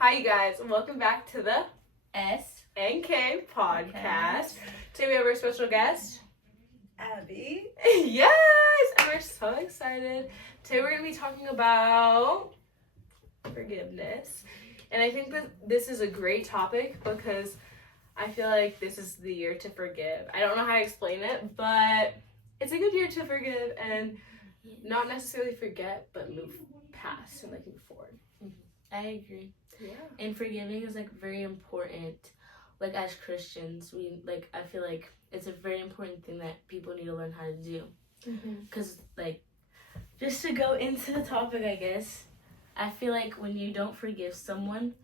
Hi, you guys, and welcome back to the S and K podcast. Today we have our special guest, Abby. Yes, and we're so excited. Today we're going to be talking about forgiveness, and I think that this is a great topic because I feel like this is the year to forgive. I don't know how to explain it, but it's a good year to forgive and not necessarily forget, but move past and like move forward. I agree. Yeah. And forgiving is like very important. Like as Christians, I feel like it's a very important thing that people need to learn how to do. Cause like, just to go into the topic, I guess, I feel like when you don't forgive someone,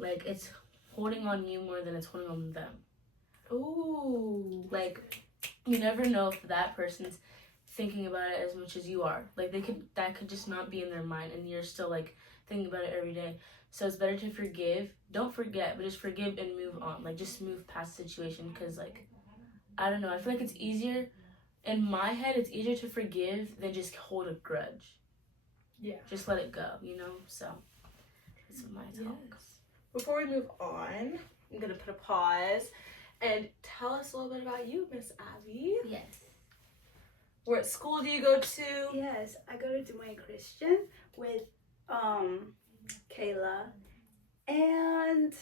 like it's holding on you more than it's holding on them. Ooh. Like, you never know if that person's thinking about it as much as you are. Like that could just not be in their mind, and you're still like thinking about it every day. So it's better to forgive. Don't forget, but just forgive and move on. Like just move past the situation, because like, I don't know, I feel like it's easier, in my head, it's easier to forgive than just hold a grudge. Yeah. Just let it go, you know? So that's my talk. Yes. Before we move on, I'm going to put a pause and tell us a little bit about you, Miss Abby. Yes. What school do you go to? Yes, I go to Duane Christian with Kayla, and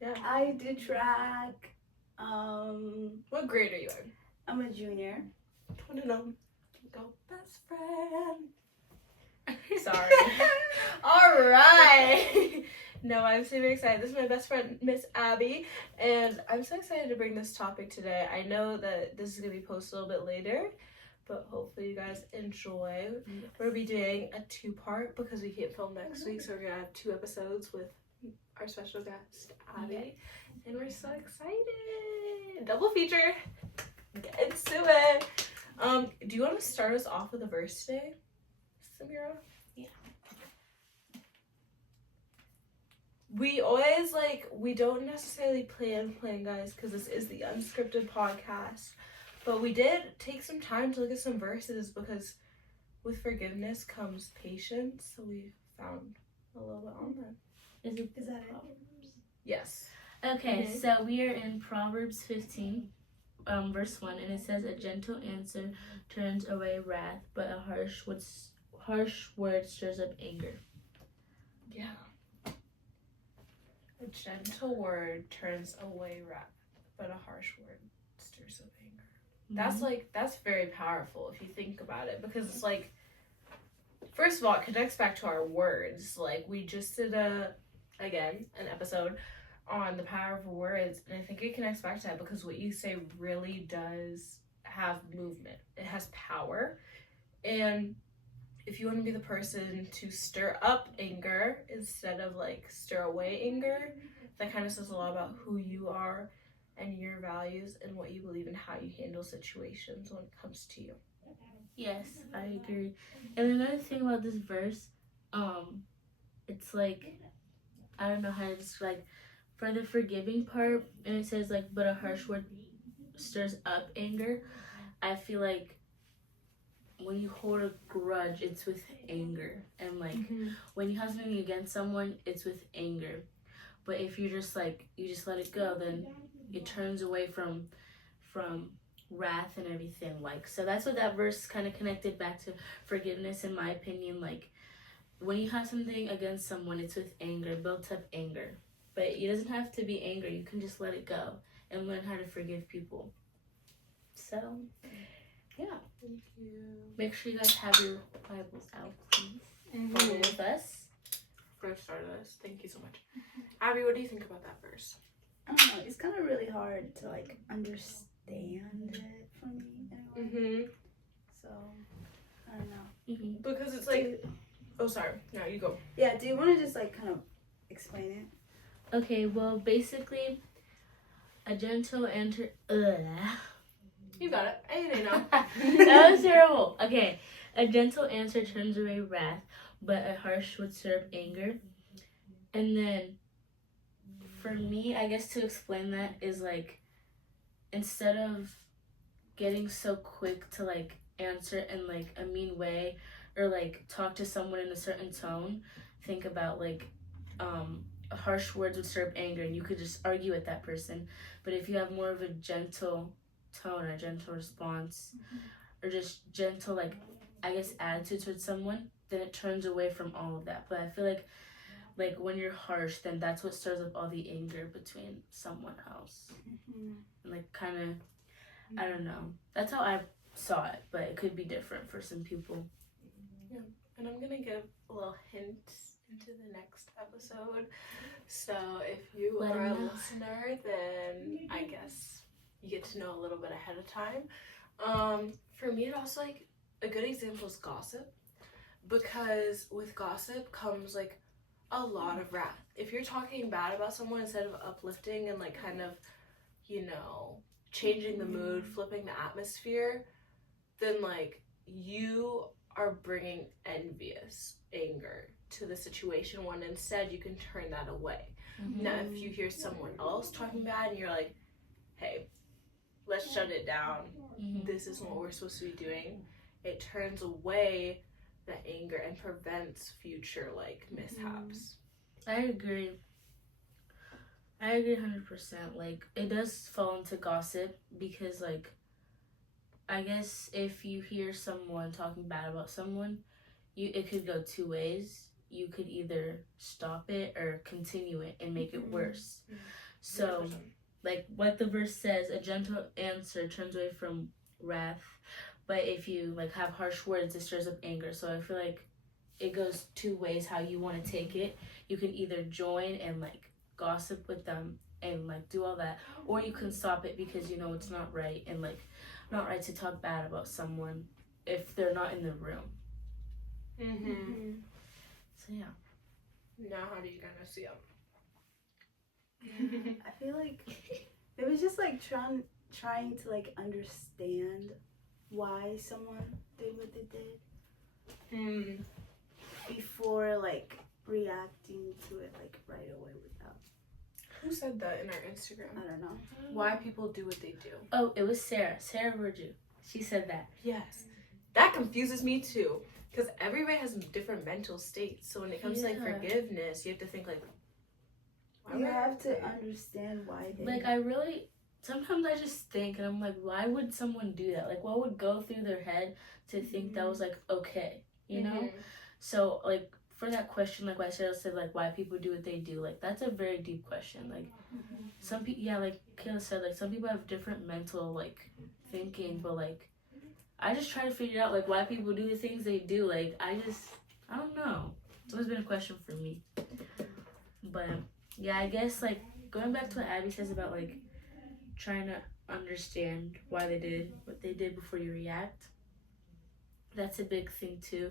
Yeah. I do track. What grade are you in? I'm a junior. I want to know. Go best friend. Sorry. All right. No, I'm super excited. This is my best friend, Miss Abby, and I'm so excited to bring this topic today. I know that this is going to be posted a little bit later, but hopefully you guys enjoy. We'll be doing a 2-part because we can't film next week, so we're going to have 2 episodes with our special guest, Abby, and we're so excited. Double feature. Get into it. Do you want to start us off with a verse today, Samira? Yeah. We always we don't necessarily plan, guys, because this is the unscripted podcast. But we did take some time to look at some verses because with forgiveness comes patience. So we found a little bit on that. Is that it? Yes. Okay, so we are in Proverbs 15, verse 1, and it says, "A gentle answer turns away wrath, but a harsh word stirs up anger." Yeah. A gentle word turns away wrath, but a harsh word stirs up anger. That's very powerful if you think about it, because it's like, first of all, it connects back to our words. Like, we just did an episode on the power of words, and I think it connects back to that because what you say really does have movement. It has power, and if you want to be the person to stir up anger instead of stir away anger, that kind of says a lot about who you are and your values and what you believe and how you handle situations when it comes to you. Yes, I agree. And another thing about this verse, it's like, I don't know how to describe, for the forgiving part, and it says but a harsh word stirs up anger. I feel like when you hold a grudge, it's with anger, and when you have something against someone, it's with anger. But if you just you just let it go, then it turns away from wrath and everything. So that's what that verse kind of connected back to forgiveness, in my opinion. When you have something against someone, it's with anger, built up anger. But it doesn't have to be anger. You can just let it go and learn how to forgive people. So, yeah. Thank you. Make sure you guys have your Bibles out, please. Follow with us. First started this. Thank you so much. Abby, what do you think about that verse? I don't know. It's kind of really hard to understand it for me anyway. So I don't know. Because it's oh, sorry. No, you go. Yeah. Do you want to just kind of explain it? Okay, well, basically, a gentle answer. You got it. I know. That was terrible. Okay, a gentle answer turns away wrath, but a harsh would stir up anger. And then, for me, I guess to explain that is instead of getting so quick to answer in a mean way or talk to someone in a certain tone, think about harsh words would stir up anger and you could just argue with that person. But if you have more of a gentle tone or gentle response or just gentle, like, I guess, attitude towards someone, then it turns away from all of that. But I feel like when you're harsh, then that's what stirs up all the anger between someone else. And like, kind of, I don't know. That's how I saw it, but it could be different for some people. Yeah, and I'm gonna give a little hint into the next episode. So if you Let are a him know. listener, then I guess you get to know a little bit ahead of time. For me, it also, like, a good example is gossip, because with gossip comes like a lot of wrath. If you're talking bad about someone instead of uplifting and like kind of, you know, changing the mood, flipping the atmosphere, then like you are bringing envious anger to the situation when instead you can turn that away. Now, if you hear someone else talking bad and you're like, hey, let's shut it down. This isn't what we're supposed to be doing. It turns away the anger and prevents future like mishaps. I agree 100%. Like, it does fall into gossip because, like, I guess if you hear someone talking bad about someone, it could go two ways. You could either stop it or continue it and make it worse. So 100%. like what the verse says, a gentle answer turns away from wrath, but if you like have harsh words, it stirs up anger. So I feel like it goes two ways how you want to take it. You can either join and like gossip with them and like do all that, or you can stop it because you know it's not right, and like not right to talk bad about someone if they're not in the room. So yeah. Now how do you gonna see them? I feel like it was just like trying to like understand why someone did what they did before like reacting to it like right away without. Who said that in our Instagram? I don't know. Why people do what they do. Oh, it was Sarah Virgil. She said that. Yes. That confuses me too. Because everybody has different mental states. So when it comes to like forgiveness, you have to think like, you have to understand why they like, sometimes I just think and I'm like, why would someone do that? Like, what would go through their head to think that was like okay, you know? So like for that question, like what I said like why people do what they do, like that's a very deep question. Like some people, yeah, like Kayla said, like some people have different mental like thinking, but like I just try to figure out like why people do the things they do. Like I don't know. It's always been a question for me. But yeah, I guess like going back to what Abby says about like trying to understand why they did what they did before you react. That's a big thing too,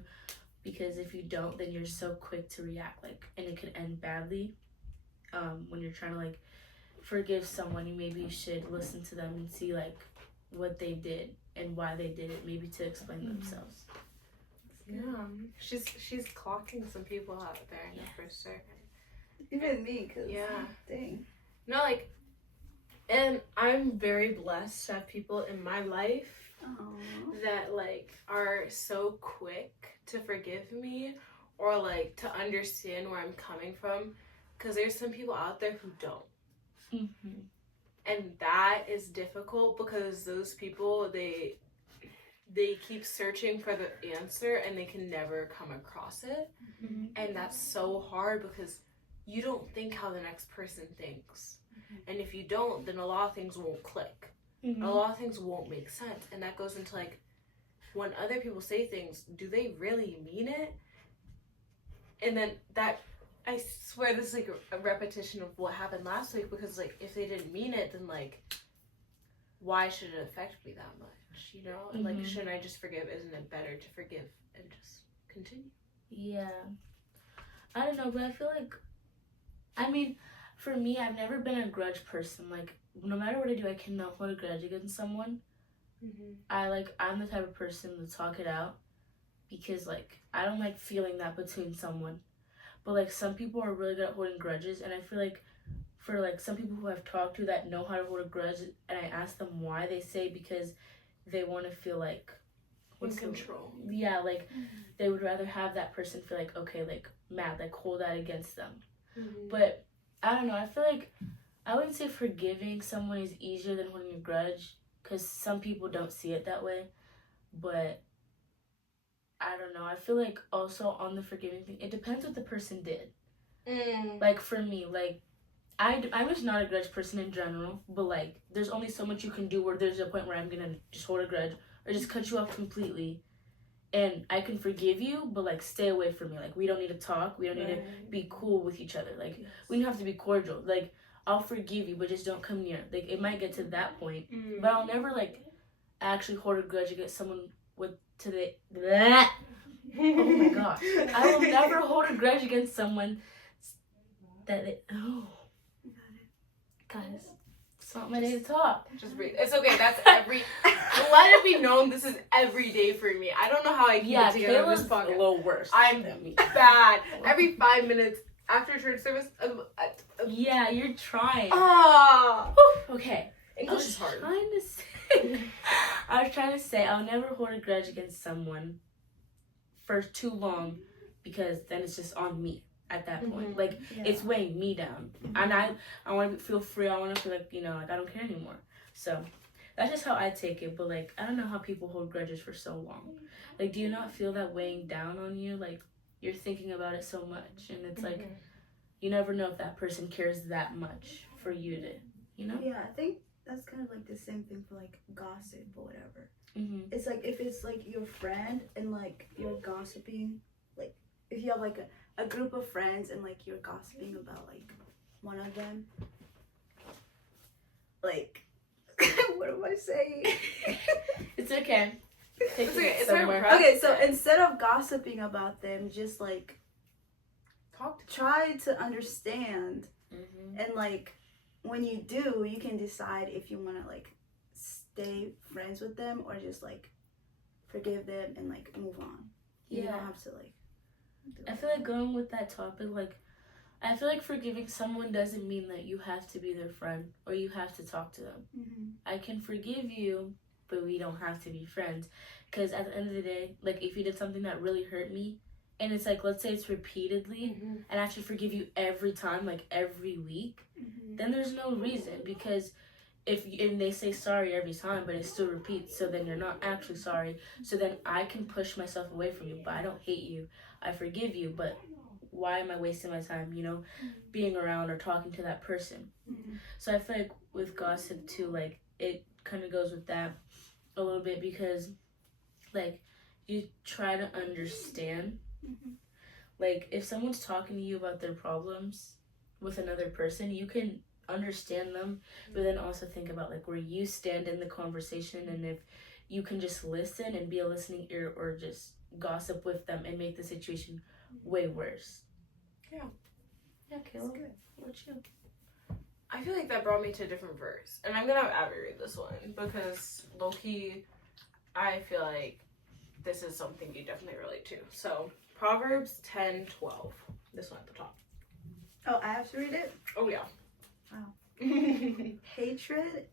because if you don't, then you're so quick to react, like, and it could end badly. When you're trying to like forgive someone, you should listen to them and see like what they did and why they did it, maybe to explain themselves. Yeah, she's clocking some people out there for sure. Even me, cause dang. No, like, and I'm very blessed to have people in my life that like are so quick to forgive me or like to understand where I'm coming from, because there's some people out there who don't. And that is difficult because those people they keep searching for the answer and they can never come across it. And that's so hard because you don't think how the next person thinks. And if you don't, then a lot of things won't click. A lot of things won't make sense. And that goes into like, when other people say things, do they really mean it? And then that, I swear this is like a repetition of what happened last week, because like, if they didn't mean it, then like, why should it affect me that much? You know? And like, shouldn't I just forgive? Isn't it better to forgive and just continue? Yeah. I don't know, but I feel like, I mean, for me, I've never been a grudge person. Like, no matter what I do, I cannot hold a grudge against someone. I'm the type of person to talk it out, because like I don't like feeling that between someone. But like some people are really good at holding grudges, and I feel like for like some people who I've talked to that know how to hold a grudge, and I ask them why, they say because they want to feel like in control. Yeah, like they would rather have that person feel like okay, like mad, like hold that against them. But I don't know. I feel like I wouldn't say forgiving someone is easier than holding a grudge, because some people don't see it that way. But I don't know. I feel like also on the forgiving thing, it depends what the person did. Like for me, like I'm just not a grudge person in general, but like there's only so much you can do where there's a point where I'm gonna just hold a grudge or just cut you off completely. And I can forgive you, but like stay away from me. Like we don't need to talk. We don't need to be cool with each other. Like we don't have to be cordial. Like I'll forgive you, but just don't come near. Like it might get to that point, but I'll never like actually hold a grudge against someone with to the. Bleh. Oh my gosh! I will never hold a grudge against someone that they. Oh, guys, it's not my day to talk. Just breathe. It's okay. That's every. Let it be known. This is every day for me. I don't know how I keep it together on this podcast. A little worse. I'm bad. Every 5 minutes after church service. Yeah, you're trying. Okay. English is hard. I was trying to say I'll never hold a grudge against someone for too long, because then it's just on me at that point. Like it's weighing me down, and I want to feel free. I want to feel like like I don't care anymore. So that's just how I take it. But like I don't know how people hold grudges for so long. Like, do you not feel that weighing down on you? Like you're thinking about it so much, and it's like you never know if that person cares that much for you to, Yeah, I think that's kind of like the same thing for like gossip or whatever. It's like if it's like your friend and like you're gossiping, like if you have like a group of friends and like you're gossiping about like one of them, like what am I saying? It's okay. It's okay. It's somewhere. Okay, so instead of gossiping about them, just like try to understand, and like when you do, you can decide if you want to like stay friends with them or just like forgive them and like move on. You don't have to like. I feel like going with that topic, like I feel like forgiving someone doesn't mean that you have to be their friend or you have to talk to them. I can forgive you, but we don't have to be friends. Because at the end of the day, like if you did something that really hurt me, and it's like, let's say it's repeatedly, and I actually forgive you every time, like every week, then there's no reason. Because and they say sorry every time, but it still repeats, so then you're not actually sorry. So then I can push myself away from you, but I don't hate you. I forgive you, but why am I wasting my time, being around or talking to that person? So I feel like with gossip too, like it kind of goes with that a little bit, because like you try to understand. Like if someone's talking to you about their problems with another person, you can understand them, but then also think about like where you stand in the conversation, and if you can just listen and be a listening ear, or just gossip with them and make the situation way worse. Yeah, Kayla, what about you? I feel like that brought me to a different verse, and I'm gonna have Abby read this one because low-key I feel like this is something you definitely relate to. So Proverbs 10:12, this one at the top. Oh, I have to read it? Oh yeah. Wow. Hatred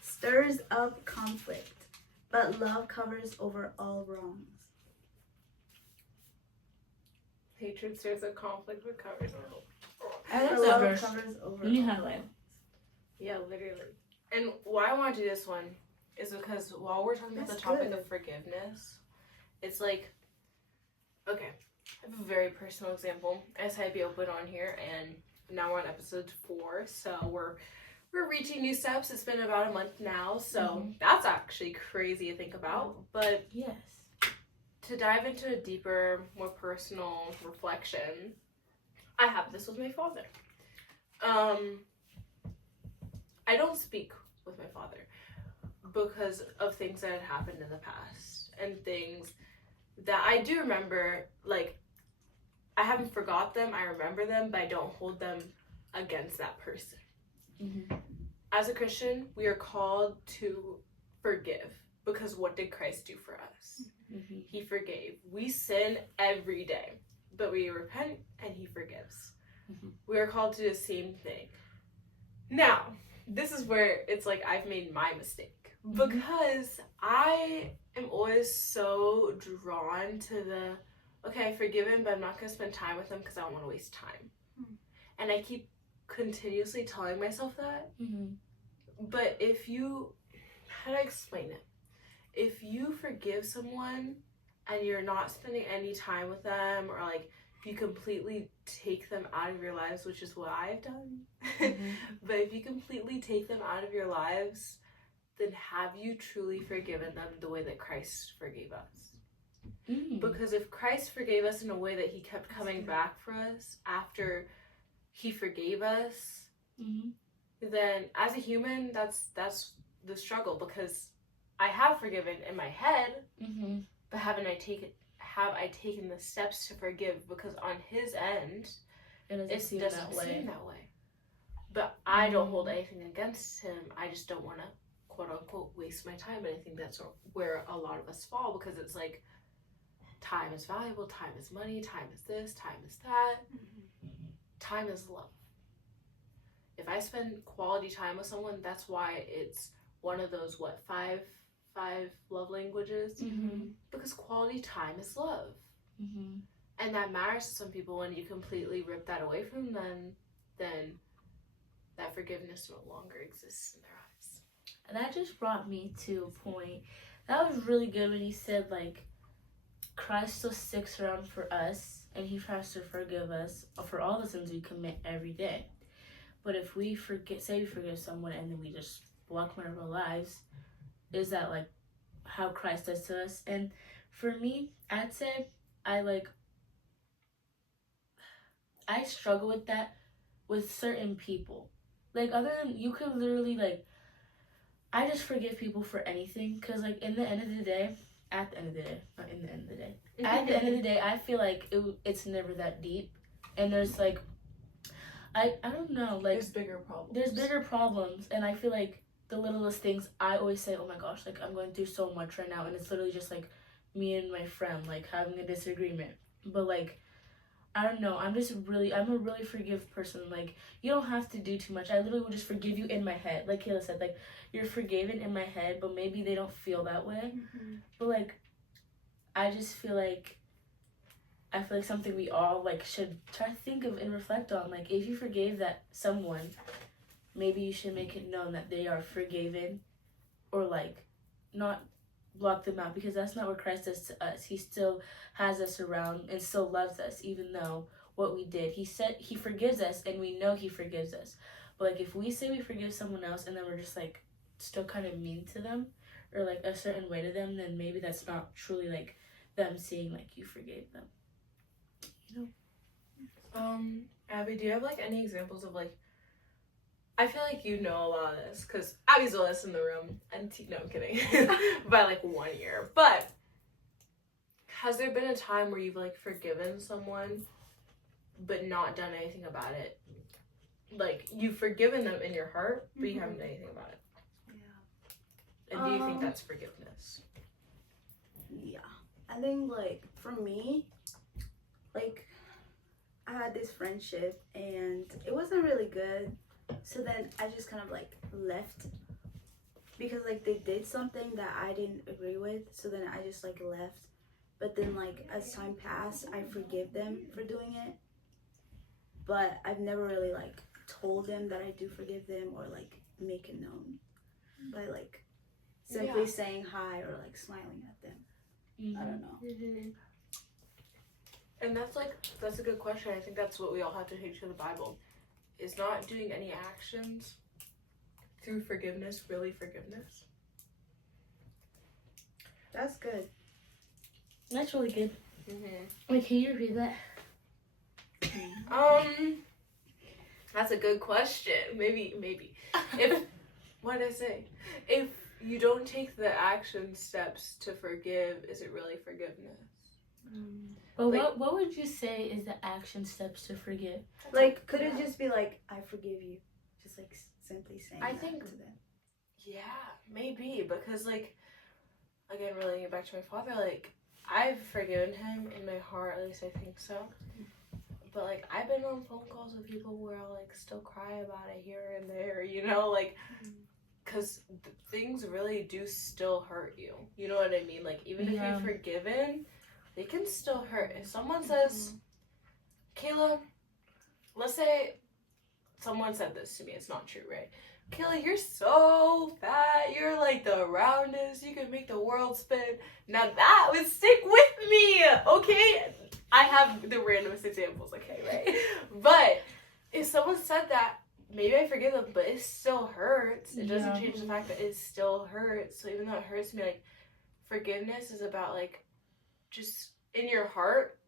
stirs up conflict, but love covers over all wrongs. Hatred stirs up conflict, but covers all. And love covers over. Let me highlight. Yeah, literally. And why I want to do this one is because while we're talking about the topic of forgiveness, it's like, okay, I have a very personal example. SIB open on here, and now we're on episode 4, so we're reaching new steps. It's been about a month now, so that's actually crazy to think about. But yes, to dive into a deeper, more personal reflection, I have this with my father. I don't speak with my father because of things that had happened in the past and things that I do remember. Like, I haven't forgot them, I remember them, but I don't hold them against that person. As a Christian, we are called to forgive, because what did Christ do for us? He forgave. We sin every day, but we repent and he forgives. We are called to do the same thing. Now, this is where it's like I've made my mistake, because I am always so drawn to the, okay, I forgive him, but I'm not going to spend time with him because I don't want to waste time. And I keep continuously telling myself that. Mm-hmm. But if you, how do I explain it? If you forgive someone and you're not spending any time with them, or like you completely take them out of your lives, which is what I've done. Mm-hmm. But if you completely take them out of your lives, then have you truly forgiven them the way that Christ forgave us? Mm-hmm. Because if Christ forgave us in a way that he kept coming back for us after he forgave us, Mm-hmm. then as a human, that's the struggle, because I have forgiven in my head, Mm-hmm. but have I taken the steps to forgive? Because on his end, It doesn't seem that way. But I don't hold anything against him. I just don't want to, quote unquote, waste my time. And I think that's where a lot of us fall, because it's like, time is valuable, time is money, time is this, time is that. Time is love. If I spend quality time with someone, that's why it's one of those, five love languages? Mm-hmm. Because quality time is love. Mm-hmm. And that matters to some people. When you completely rip that away from them, then that forgiveness no longer exists in their eyes. And that just brought me to a point. That was really good when you said, like, Christ still sticks around for us, and he tries to forgive us for all the sins we commit every day. But if we forgive someone and then we just block one of our lives, is that like how Christ does to us? And for me, I'd say I struggle with that with certain people. Like, other than, you could literally, like, I just forgive people for anything, because like at the end of the day, I feel like it's never that deep, and there's like, I don't know, like, there's bigger problems. And I feel like the littlest things, I always say, oh my gosh, like, I'm going through so much right now, and it's literally just like me and my friend like having a disagreement. But like, I don't know, I'm a really forgive person. Like, you don't have to do too much. I literally will just forgive you in my head. Like Kayla said, like, you're forgiven in my head, but maybe they don't feel that way. But like, I feel like something we all like should try to think of and reflect on. Like, if you forgave that someone, maybe you should make it known that they are forgiven, or like not block them out, because that's not what Christ does to us. He still has us around and still loves us, even though what we did. He said he forgives us, and we know he forgives us. But like, if we say we forgive someone else and then we're just like still kind of mean to them, or like a certain way to them, then maybe that's not truly like them seeing like you forgave them. You know? Abby, do you have like any examples of like, I feel like you know a lot of this, because Abby's the oldest in the room, and no, I'm kidding, by like 1 year. But has there been a time where you've like forgiven someone but not done anything about it? Like, you've forgiven them in your heart, but you haven't done anything about it. Yeah. And do you think that's forgiveness? Yeah. I think, like, for me, like, I had this friendship and it wasn't really good. So then I just kind of like left, because like they did something that I didn't agree with. So then I just like left. But then like as time passed, I forgive them for doing it. But I've never really like told them that I do forgive them, or like make it known by like simply saying hi or like smiling at them. I don't know. And that's a good question. I think that's what we all have to take to the Bible. Is not doing any actions through forgiveness really forgiveness? That's good. That's really good. Wait, can you repeat that? That's a good question. Maybe. If, what did I say? If you don't take the action steps to forgive, is it really forgiveness? But like, what would you say is the action steps to forgive? Like, could it just be like, I forgive you? Just like simply saying I that think, to them. Yeah, maybe. Because like, again, relating it back to my father, like, I've forgiven him in my heart, at least I think so. But like, I've been on phone calls with people where I'll like still cry about it here and there, you know, like, because things really do still hurt you. You know what I mean? Like, even if you've forgiven, they can still hurt. If someone says, Kayla, let's say someone said this to me. It's not true, right? Kelly, you're so fat. You're like the roundest. You can make the world spin. Now that would stick with me, okay? I have the randomest examples, okay, right? But if someone said that, maybe I forgive them, but it still hurts. It doesn't change the fact that it still hurts. So even though it hurts me, like, forgiveness is about, like, just in your heart,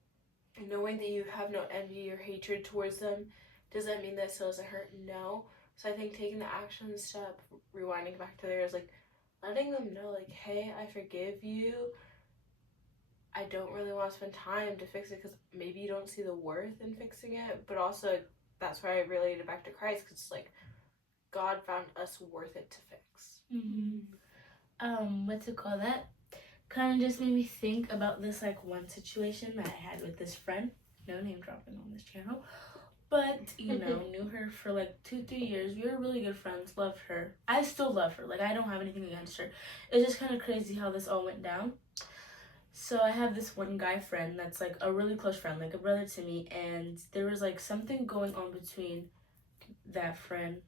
knowing that you have no envy or hatred towards them. Does that mean that it still doesn't hurt? No. So I think taking the action step, rewinding back to there, is like letting them know, like, hey, I forgive you. I don't really want to spend time to fix it because maybe you don't see the worth in fixing it. But also, that's why I related it back to Christ, because it's like God found us worth it to fix. What's it called? That kind of just made me think about this, like, one situation that I had with this friend. No name dropping on this channel. But, you know, knew her for like 2-3 years. We were really good friends. Loved her. I still love her. Like, I don't have anything against her. It's just kind of crazy how this all went down. So I have this one guy friend that's like a really close friend, like a brother to me. And there was like something going on between that friend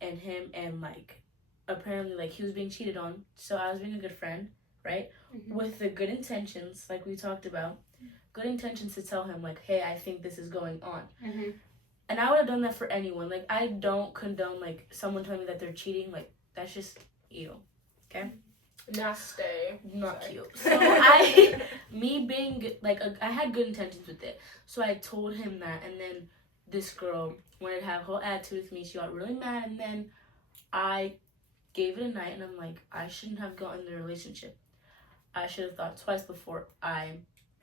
and him. And like, apparently, like, he was being cheated on. So I was being a good friend, right? With the good intentions, like we talked about. Good intentions to tell him, like, hey, I think this is going on. And I would have done that for anyone. Like, I don't condone, like, someone telling me that they're cheating. Like, that's just you, okay? Nasty. Not Sorry. cute. So me being, like, I had good intentions with it. So I told him that, and then this girl wanted to have a whole attitude with me. She got really mad, and then I gave it a night, and I'm like, I shouldn't have gotten in the relationship. I should have thought twice before I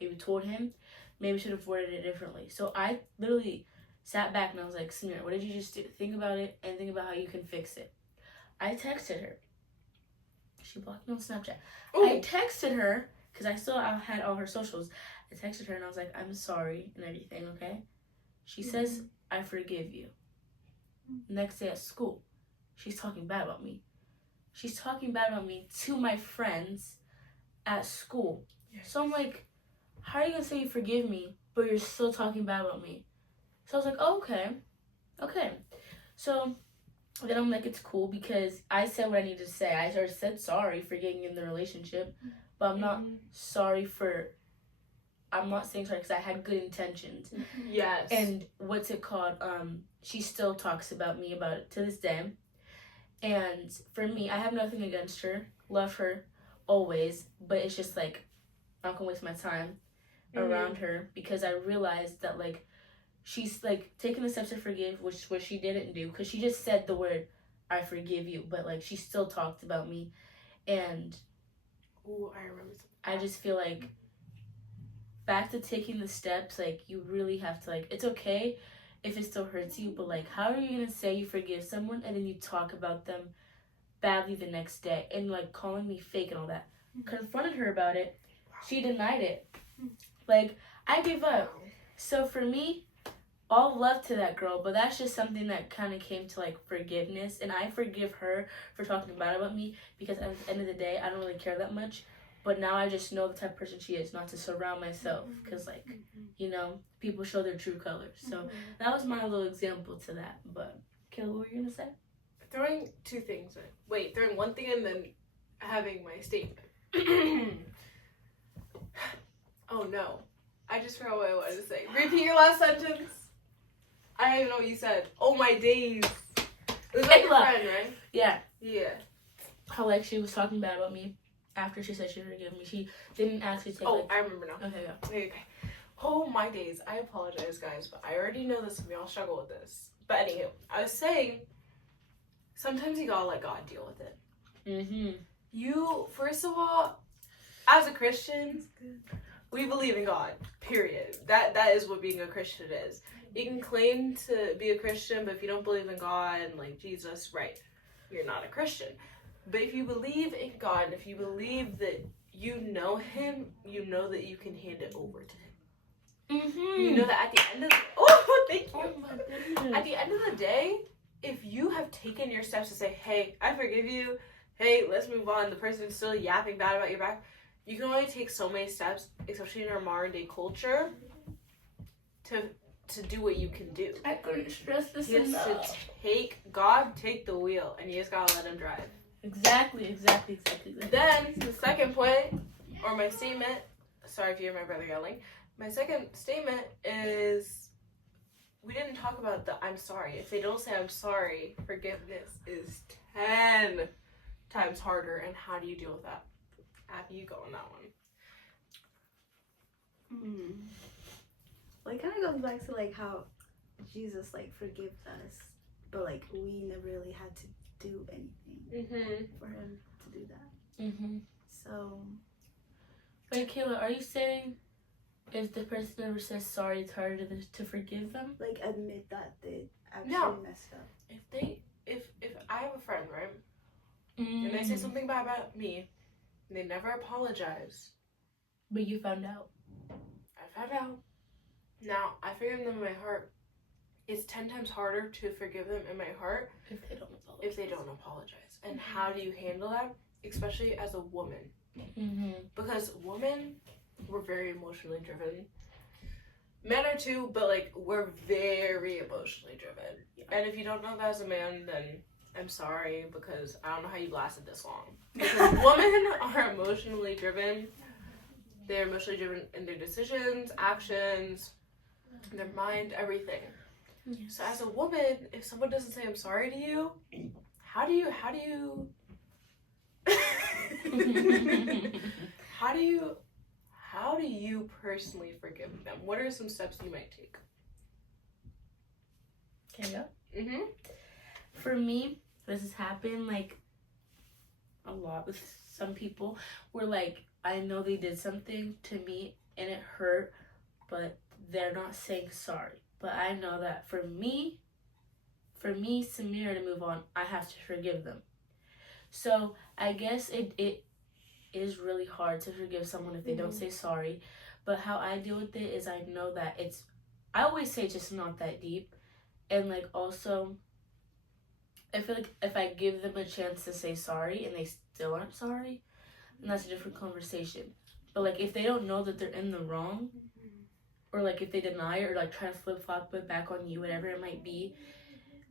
maybe told him. Maybe should have worded it differently. So I literally sat back and I was like, Samira, what did you just do? Think about it and think about how you can fix it. I texted her. She blocked me on Snapchat. Ooh. I texted her, because I still had all her socials. I texted her and I was like, I'm sorry and everything, okay? She says, I forgive you. Next day at school, she's talking bad about me. She's talking bad about me to my friends at school. Yes. So I'm like, how are you going to say you forgive me, but you're still talking bad about me? So I was like, oh, okay. So then I'm like, it's cool, because I said what I needed to say. I already said sorry for getting in the relationship, but I'm not sorry for, I'm not saying sorry because I had good intentions. Yes. And what's it called? She still talks about me about it to this day. And for me, I have nothing against her. Love her always, but it's just like, I'm not gonna waste my time around her, because I realized that, like, she's like taking the steps to forgive, which what she didn't do, because she just said the word I forgive you, but like she still talked about me. And I remember I just feel like back to taking the steps, like, you really have to, like, it's okay if it still hurts you, but like, how are you gonna say you forgive someone and then you talk about them badly the next day and like calling me fake and all that? Confronted her about it. She denied it. Like, I gave up. So for me, all love to that girl, but that's just something that kind of came to, like, forgiveness. And I forgive her for talking bad about me, because at the end of the day, I don't really care that much. But now I just know the type of person she is, not to surround myself, because, like, you know, people show their true colors. So that was my little example to that. But, Kayla, what were you going to say? Throwing two things in. Wait, throwing one thing and then having my statement. Oh no. I just forgot what I wanted to say. Repeat your last sentence. I don't even know what you said. Oh my days. It was like your friend, right? Yeah. Yeah. How, like, she was talking bad about me after she said she forgave me. She didn't actually take, I remember now. Okay, go. Okay. Oh my days. I apologize, guys, but I already know this and we all struggle with this. But anywho, I was saying, sometimes you gotta let God deal with it. You, first of all, as a Christian, we believe in God, period. That is what being a Christian is. You can claim to be a Christian, but if you don't believe in God and, like, Jesus, right, you're not a Christian. But if you believe in God, and if you believe that you know Him, you know that you can hand it over to Him. You know that at the end of thank you. Oh my goodness. At the end of the day, if you have taken your steps to say, hey, I forgive you, hey, let's move on, the person's still yapping bad about your back, you can only take so many steps, especially in our modern day culture, to do what you can do. I couldn't stress this He has enough. to take the wheel, and you just gotta let him drive. Exactly. Then, the second point, or my statement, sorry if you hear my brother yelling, my second statement is, we didn't talk about the I'm sorry. If they don't say I'm sorry, forgiveness is 10 times harder, and how do you deal with that? Abby, you go on that one. Well, it kind of goes back to like how Jesus like forgives us, but like we never really had to do anything for him to do that. So, wait, Kayla, are you saying if the person never says sorry, it's harder to forgive them? like admit that they actually messed up. If I have a friend, right, and they say something bad about me, and they never apologize. But you found out. I found out. Now, I forgive them in my heart. It's 10 times harder to forgive them in my heart if they don't apologize. And how do you handle that? Especially as a woman. Because women, we're very emotionally driven. Men are too, but like we're very emotionally driven. And if you don't know that as a man, then I'm sorry, because I don't know how you lasted this long. Because women are emotionally driven. They're emotionally driven in their decisions, actions, their mind, everything. Yes. So as a woman, if someone doesn't say I'm sorry to you, how do you how do you personally forgive them? What are some steps you might take? Can I go? For me, this has happened like a lot with some people where like I know they did something to me and it hurt, but they're not saying sorry. But I know that for me, Samira, to move on, I have to forgive them. So I guess it is really hard to forgive someone if they don't say sorry. But how I deal with it is I know that I always say it's just not that deep. And like also, I feel like if I give them a chance to say sorry and they still aren't sorry, then that's a different conversation. But like if they don't know that they're in the wrong, or like if they deny it or like try to flip-flop it back on you, whatever it might be,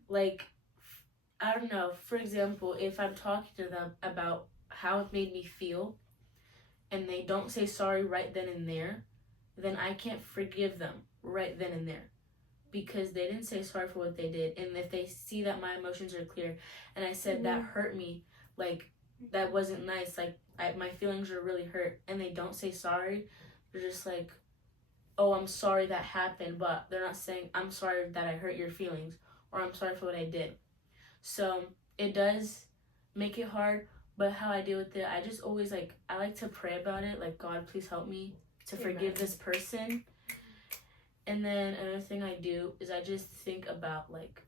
like, I don't know, for example, if I'm talking to them about how it made me feel and they don't say sorry right then and there, then I can't forgive them right then and there because they didn't say sorry for what they did. And if they see that my emotions are clear and I said that hurt me, like that wasn't nice, like my feelings are really hurt, and they don't say sorry, they're just like, oh, I'm sorry that happened, but they're not saying I'm sorry that I hurt your feelings or I'm sorry for what I did. So it does make it hard, but how I deal with it, I just always I like to pray about it, like, God, please help me to forgive this person. And then another thing I do is I just think about like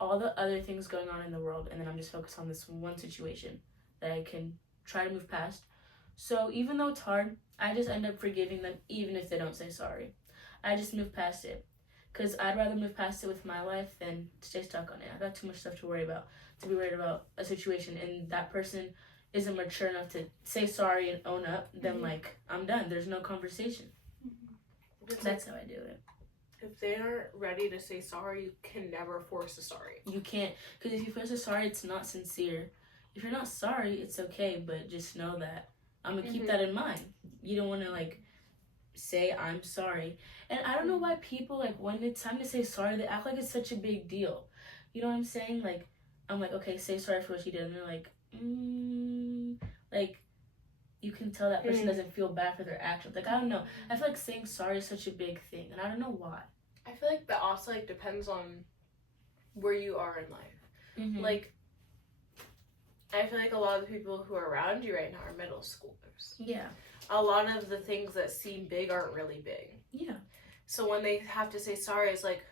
all the other things going on in the world, and then I'm just focused on this one situation that I can try to move past. So even though it's hard, I just end up forgiving them even if they don't say sorry. I just move past it. Because I'd rather move past it with my life than stay stuck on it. I got too much stuff to worry about, to be worried about a situation, and that person isn't mature enough to say sorry and own up, then like, I'm done. There's no conversation. That's how I do it. If they aren't ready to say sorry, you can never force a sorry. You can't. Because if you force a sorry, it's not sincere. If you're not sorry, it's okay, but just know that I'm going to keep that in mind. You don't want to, like, say, I'm sorry. And I don't know why people, like, when it's time to say sorry, they act like it's such a big deal. You know what I'm saying? Like, I'm like, okay, say sorry for what you did. And they're like, like, you can tell that person doesn't feel bad for their actions. Like, I don't know. I feel like saying sorry is such a big thing, and I don't know why. I feel like that also, like, depends on where you are in life. Like, I feel like a lot of the people who are around you right now are middle schoolers. Yeah. A lot of the things that seem big aren't really big. Yeah. So when they have to say sorry, it's like,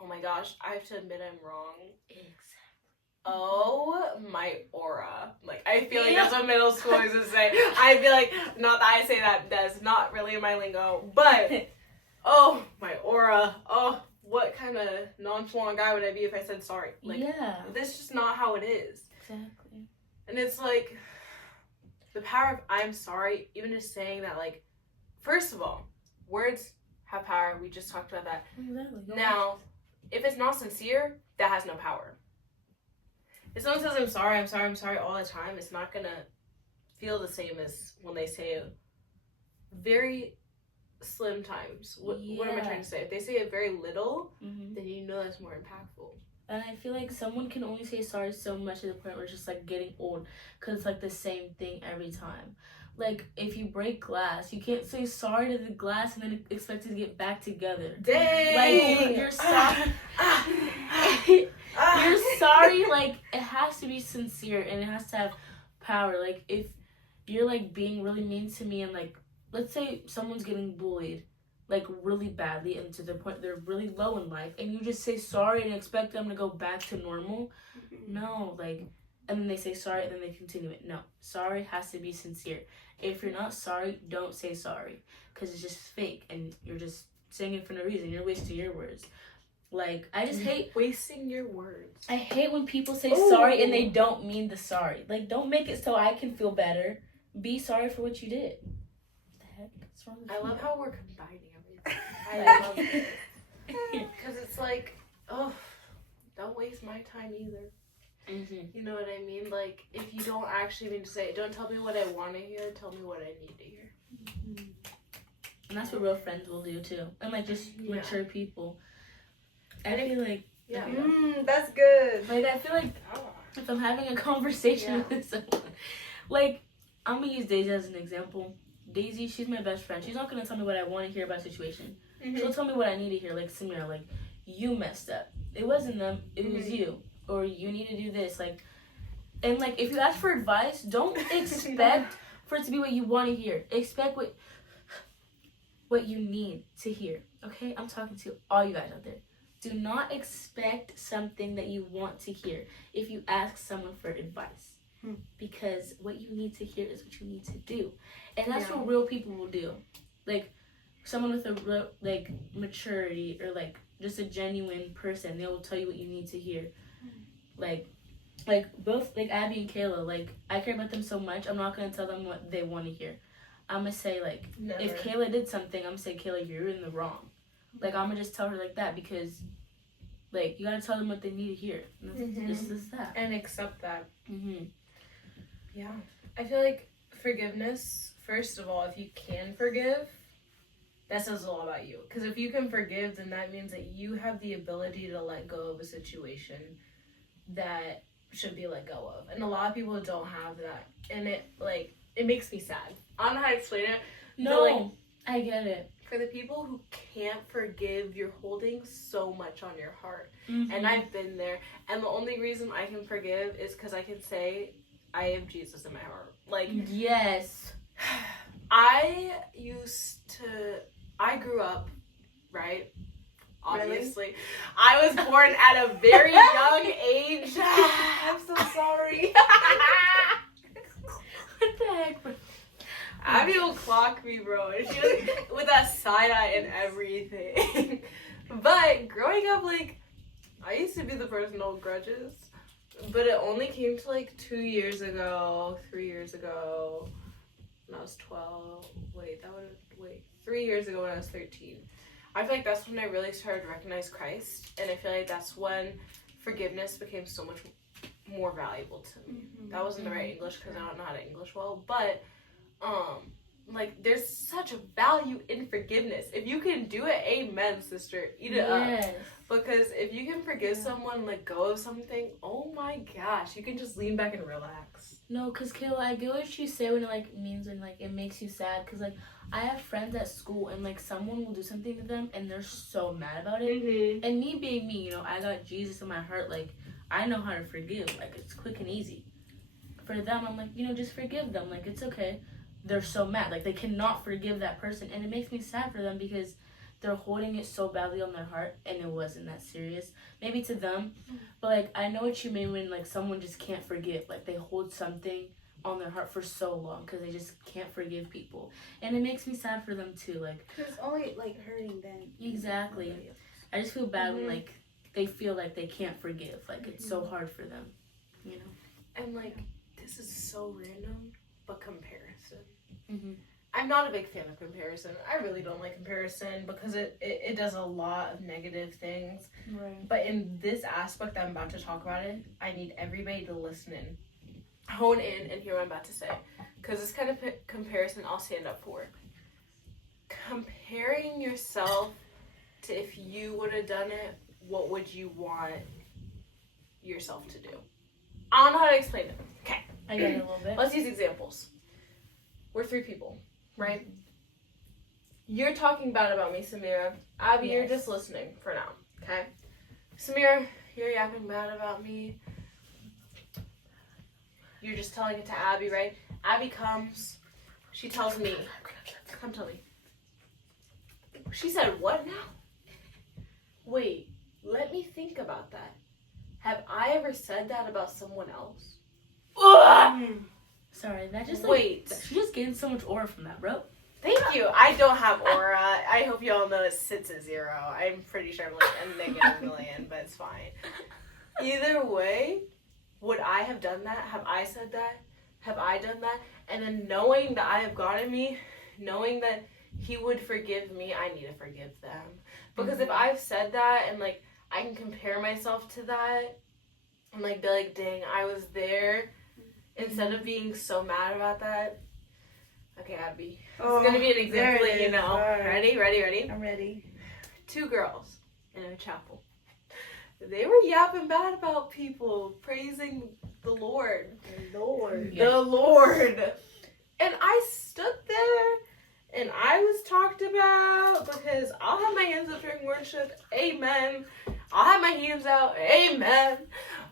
oh my gosh, I have to admit I'm wrong. Exactly. Oh, my aura. Like, I feel like that's what middle schoolers would say. I feel like, not that I say that, that's not really in my lingo, but, oh, my aura. Oh, what kind of nonchalant guy would I be if I said sorry? Like, this is just not how it is. Exactly. And it's like, the power of I'm sorry, even just saying that, like, first of all, words have power. We just talked about that. Exactly. Now, if it's not sincere, that has no power. If someone says, I'm sorry all the time, it's not going to feel the same as when they say it very slim times. What am I trying to say? If they say it very little, then you know that's more impactful. And I feel like someone can only say sorry so much to the point where it's just like getting old, because it's like the same thing every time. Like, if you break glass, you can't say sorry to the glass and then expect it to get back together. Dang! Like, you're sorry. You're sorry, like, it has to be sincere and it has to have power. Like, if you're, like, being really mean to me and, like, let's say someone's getting bullied, like, really badly and to the point they're really low in life, and you just say sorry and expect them to go back to normal. No, like, and then they say sorry and then they continue it. No, sorry has to be sincere. If you're not sorry, don't say sorry, because it's just fake and you're just saying it for no reason. You're wasting your words. Like, I just hate wasting your words. I hate when people say sorry and they don't mean the sorry. Like, don't make it so I can feel better. Be sorry for what you did. What the heck? What's wrong with you? I love how we're combining everything. I love it. Because it's like, oh, don't waste my time either. You know what I mean? Like, if you don't actually mean to say it, don't tell me what I want to hear, tell me what I need to hear. And that's what real friends will do too. And like just mature people. I feel like that's good. Like, I feel like if I'm having a conversation with someone, like, I'm gonna use Daisy as an example. Daisy, she's my best friend. She's not gonna tell me what I want to hear about a situation. She'll tell me what I need to hear. Like, Samira, like, you messed up. It wasn't them. It was you. Or you need to do this. Like, and like, if you ask for advice, don't expect for it to be what you want to hear. Expect what you need to hear. Okay? I'm talking to all you guys out there. Do not expect something that you want to hear if you ask someone for advice. Because what you need to hear is what you need to do. And that's what real people will do. Like, someone with a real, like, maturity or, like, just a genuine person, they will tell you what you need to hear. Like both, like, Abby and Kayla, like, I care about them so much, I'm not going to tell them what they want to hear. I'm going to say, like, if Kayla did something, I'm going to say, Kayla, you're in the wrong. Like, I'm going to just tell her like that because, like, you got to tell them what they need to hear. And that's just that. And accept that. Yeah. I feel like forgiveness, first of all, if you can forgive, that says a lot about you. Because if you can forgive, then that means that you have the ability to let go of a situation that should be let go of. And a lot of people don't have that. And it, like, it makes me sad. I don't know how to explain it. No, like, I get it. For the people who can't forgive, you're holding so much on your heart. And I've been there. And the only reason I can forgive is because I can say, I have Jesus in my heart. Like, yes. I grew up, right? Obviously. Really? I was born at a very young age. I'm so sorry. What the heck, bro? Abby will clock me, bro. And she was with that side eye and everything. But growing up, like, I used to be the person to hold grudges. But it only came to, like, 3 years ago, when I was 12. 3 years ago when I was 13. I feel like that's when I really started to recognize Christ. And I feel like that's when forgiveness became so much more valuable to me. That wasn't the right English because I don't know how to English well. But, like, there's such a value in forgiveness. If you can do it, amen, sister. Eat it up. Because if you can forgive someone, let go of something, oh my gosh, you can just lean back and relax. No, because, Kayla, I get what you say when it, like, means when, like, it makes you sad. Because, like, I have friends at school and, like, someone will do something to them and they're so mad about it. And me being me, you know, I got Jesus in my heart. Like, I know how to forgive. Like, it's quick and easy. For them, I'm like, you know, just forgive them. Like, it's okay. They're so mad. Like, they cannot forgive that person. And it makes me sad for them because they're holding it so badly on their heart and it wasn't that serious. Maybe to them. But, like, I know what you mean when, like, someone just can't forgive. Like, they hold something on their heart for so long because they just can't forgive people. And it makes me sad for them, too. Like, it's only, like, hurting them. Exactly. I just feel bad when, like, they feel like they can't forgive. Like, it's so hard for them, you know? And, like, this is so random, but comparison. I'm not a big fan of comparison. I really don't like comparison because it does a lot of negative things. Right. But in this aspect that I'm about to talk about it, I need everybody to listen in, hone in, and hear what I'm about to say. Because this kind of comparison I'll stand up for. Comparing yourself to if you would have done it, what would you want yourself to do? I don't know how to explain it. Okay. I get it a little bit. Let's use examples. We're 3 people, right? You're talking bad about me, Samira. Abby, you're just listening for now, okay? Samira, you're yapping bad about me. You're just telling it to Abby, right? Abby comes. She tells me. Come tell me. She said, what now? Wait, let me think about that. Have I ever said that about someone else? Sorry, that just Wait. She just gained so much aura from that, bro. Thank you. I don't have aura. I hope you all know it sits at 0. I'm pretty sure I'm like a negative million, but it's fine. Either way, would I have done that? Have I said that? Have I done that? And then knowing that I have God in me, knowing that He would forgive me, I need to forgive them. Because if I've said that and like I can compare myself to that and like be like, dang, I was there, instead of being so mad about that. Okay, Abby. It's gonna be an example that you know. Right. Ready? I'm ready. 2 girls in a chapel. They were yapping bad about people, praising the Lord. Yeah. The Lord. And I stood there and I was talked about because I'll have my hands up during worship. Amen. I'll have my hands out. Amen.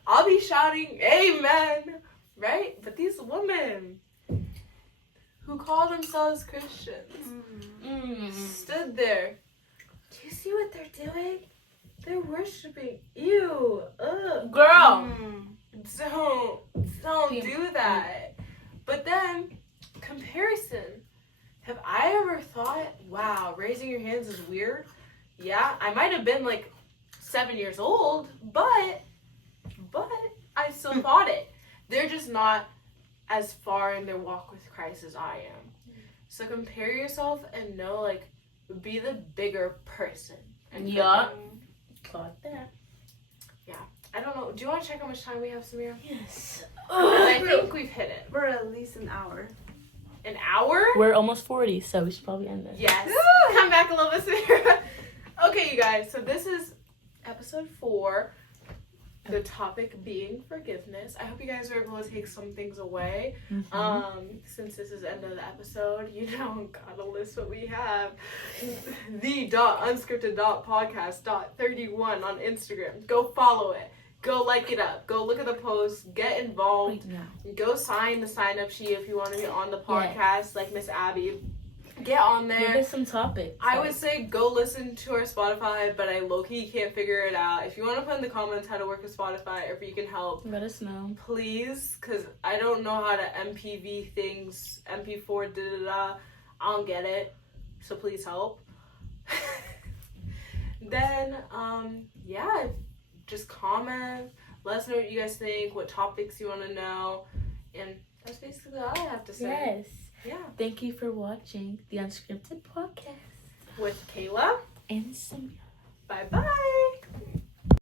I'll be shouting. Amen. Right? But these women who call themselves Christians stood there. Do you see what they're doing? They're worshiping. Ew. Ugh. Girl. Don't do that. But then, comparison. Have I ever thought, wow, raising your hands is weird? Yeah, I might have been like 7 years old, but I still thought it. They're just not as far in their walk with Christ as I am. So compare yourself and know, like, be the bigger person. And Yup. Got that. Yeah. I don't know. Do you want to check how much time we have, Samira? Yes. I think we've hit it. We're at least an hour. An hour? We're almost 40, so we should probably end this. Yes. Come back a little bit, Samira. Okay, you guys. So this is episode 4. The topic being forgiveness. I hope you guys were able to take some things away. Since this is the end of the episode, you know, gotta list what we have. The.unscripted.podcast.31 on Instagram. Go follow it. Go like it up. Go look at the posts. Get involved. Right now. Go sign the sign-up sheet if you want to be on the podcast, like Miss Abby. Get on there. Give us some topics. I would say go listen to our Spotify, but I low-key can't figure it out. If you want to put in the comments how to work with Spotify, or if you can help, let us know. please, because I don't know how to MPV things, MP4, da-da-da. I don't get it, so please help. Then, yeah, just comment. Let us know what you guys think, what topics you want to know, and that's basically all I have to say. Yes. Yeah. Thank you for watching the Unscripted Podcast With Kayla and Samira. Bye-bye.